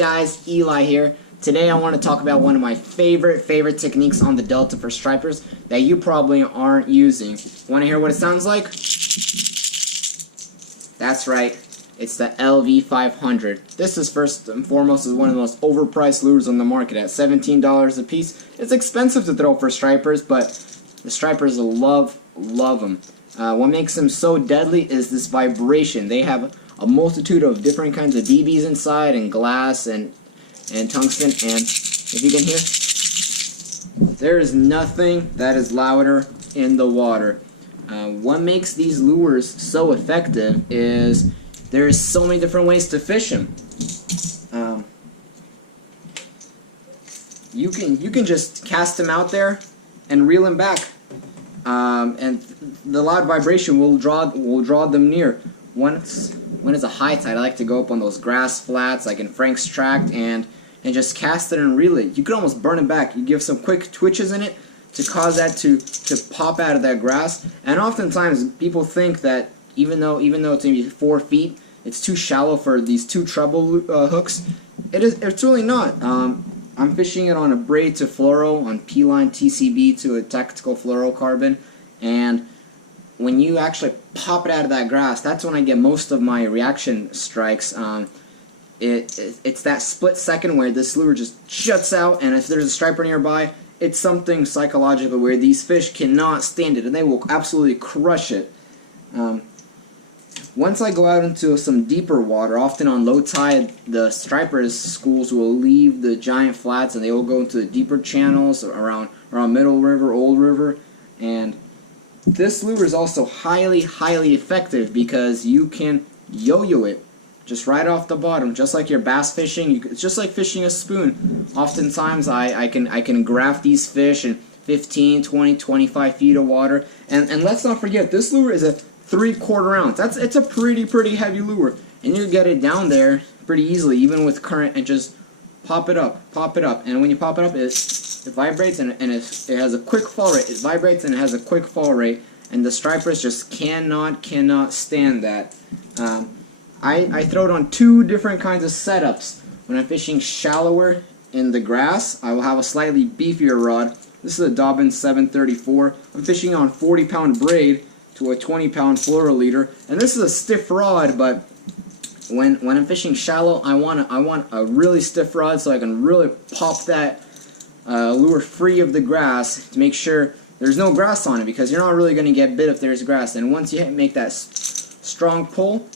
guys, Eli here. Today I want to talk about one of my favorite techniques on the Delta for stripers that you probably aren't using. Want to hear what it sounds like? That's right, it's the 𝐿V500. This is first and foremost one of the most overpriced lures on the market at $17 a piece. It's expensive to throw for stripers, but the stripers love them. What makes them so deadly is this vibration. They have a multitude of different kinds of BBs inside, and glass and tungsten, and if you can hear, there is nothing that is louder in the water. What makes these lures so effective is there's so many different ways to fish them. You can just cast them out there and reel them back, and the loud vibration will draw them near. When it's a high tide, I like to go up on those grass flats like in Frank's Tract and just cast it and reel it. You could almost burn it back. You give some quick twitches in it to cause that to pop out of that grass. And oftentimes people think that even though it's maybe 4 feet, it's too shallow for these 2 treble hooks. It's really not. I'm fishing it on a braid to fluoro, on P-line TCB to a tactical fluorocarbon, and when you actually pop it out of that grass, that's when I get most of my reaction strikes. It's that split second where this lure just shuts out, and if there's a striper nearby, it's something psychological where these fish cannot stand it, and they will absolutely crush it. Once I go out into some deeper water, often on low tide, the stripers' schools will leave the giant flats, and they will go into the deeper channels around Middle River, Old River, and this lure is also highly effective because you can yo-yo it just right off the bottom, just like your bass fishing. It's just like fishing a spoon. Oftentimes I can graph these fish in 15, 20, 25 feet of water, and let's not forget, this lure is a 3/4 ounce. It's a pretty heavy lure, and you get it down there pretty easily, even with current, and just pop it up, and when you pop it up, it vibrates and it has a quick fall rate. It vibrates and it has a quick fall rate, and the stripers just cannot stand that. I throw it on 2 different kinds of setups. When I'm fishing shallower in the grass, I will have a slightly beefier rod. This is a Dobbins 734. I'm fishing on 40-pound braid to a 20-pound fluoro leader, and this is a stiff rod, but when I'm fishing shallow, I want a really stiff rod so I can really pop that lure free of the grass to make sure there's no grass on it, because you're not really going to get bit if there's grass. And once you make that strong pull,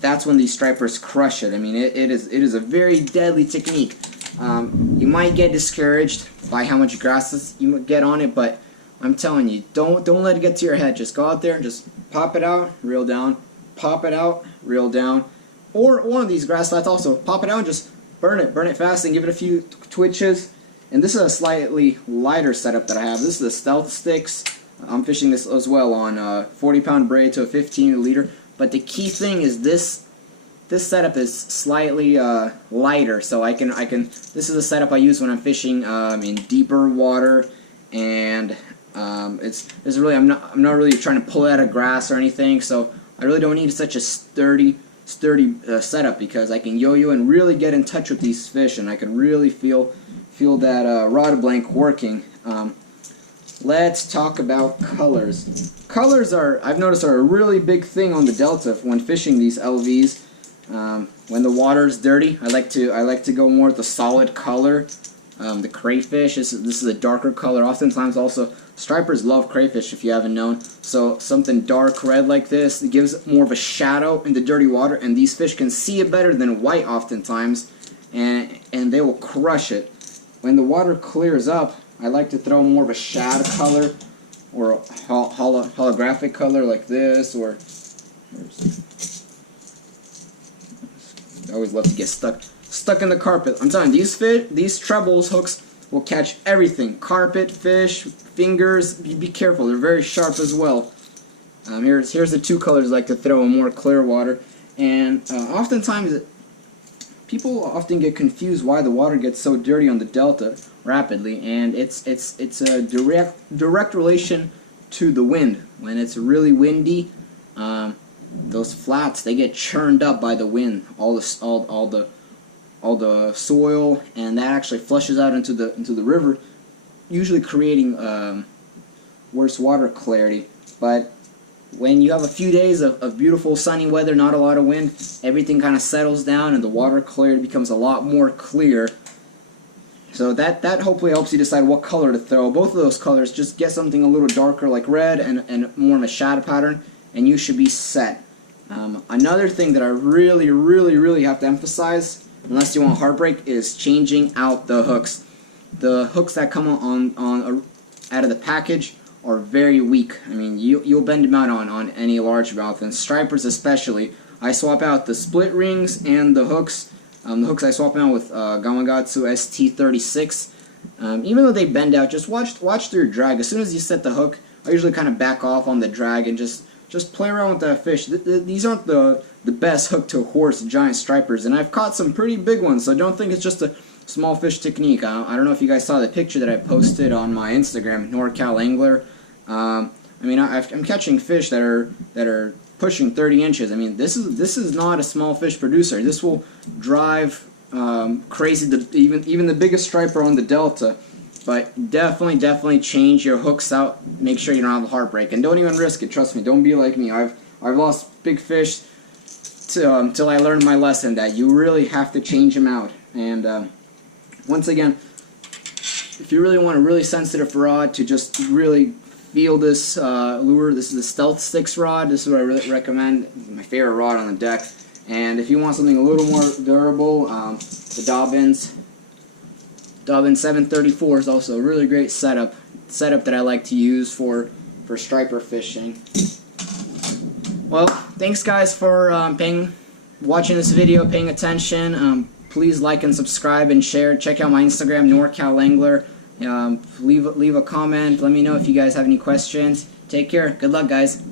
that's when these stripers crush it. I mean, it is a very deadly technique. You might get discouraged by how much grass you get on it, but I'm telling you, don't let it get to your head. Just go out there and just pop it out, reel down, pop it out, reel down. Or one of these grass flats also, pop it out and just burn it fast and give it a few twitches. And this is a slightly lighter setup that I have. This is the Stealth Sticks. I'm fishing this as well on 40-pound braid to a 15 leader. But the key thing is this setup is slightly lighter, so I can. This is the setup I use when I'm fishing in deeper water, and it's really I'm not really trying to pull out of grass or anything. So I really don't need such a sturdy setup, because I can yo-yo and really get in touch with these fish, and I can really feel that rod blank working. Let's talk about colors. Colors I've noticed are a really big thing on the Delta when fishing these LVs. When the water's dirty, I like to go more with the solid color. The crayfish, this is a darker color. Oftentimes also, stripers love crayfish, if you haven't known. So something dark red like this, it gives more of a shadow in the dirty water, and these fish can see it better than white oftentimes, and they will crush it. When the water clears up, I like to throw more of a shad color or a holographic color like this, or I always love to get stuck in the carpet. I'm telling you, these trebles hooks will catch everything. Carpet, fish, fingers. Be careful, they're very sharp as well. Here's the 2 colors I like to throw in more clear water. And oftentimes people often get confused why the water gets so dirty on the Delta rapidly, and it's a direct relation to the wind. When it's really windy, those flats, they get churned up by the wind. All the all the soil, and that actually flushes out into the river, usually creating worse water clarity. But when you have a few days of beautiful sunny weather, not a lot of wind, everything kind of settles down and the water clarity becomes a lot more clear. So that hopefully helps you decide what color to throw. Both of those colors, just get something a little darker like red and more of a shadow pattern, and you should be set. Another thing that I really have to emphasize, unless you want heartbreak, is changing out the hooks. The hooks that come out of the package are very weak. I mean, you'll bend them out on any largemouth, and stripers especially. I swap out the split rings and the hooks. The hooks I swap out with 𝐤𝐞𝐵 ST36. Even though they bend out, just watch through your drag. As soon as you set the hook, I usually kind of back off on the drag and just play around with that fish. These aren't the best hook to horse giant stripers, and I've caught some pretty big ones, so don't think it's just a small fish technique. I don't know if you guys saw the picture that I posted on my Instagram, 𝐬𝐞𝐵. I mean, I'm catching fish that are pushing 30 inches. I mean, this is not a small fish producer. This will drive crazy even the biggest striper on the Delta. But definitely change your hooks out. Make sure you don't have a heartbreak, and don't even risk it. Trust me, don't be like me. I've lost big fish till I learned my lesson that you really have to change them out. And once again, if you really want a really sensitive rod to just really feel this lure, this is the Stealth 6 rod. This is what I really recommend. It's my favorite rod on the deck. And if you want something a little more durable, the Dobbins 734 is also a really great setup that I like to use for striper fishing. Well, thanks guys for watching this video, paying attention. Please like and subscribe and share. Check out my Instagram, 𝐬𝐞𝐵. Leave a comment. Let me know if you guys have any questions. Take care. Good luck, guys.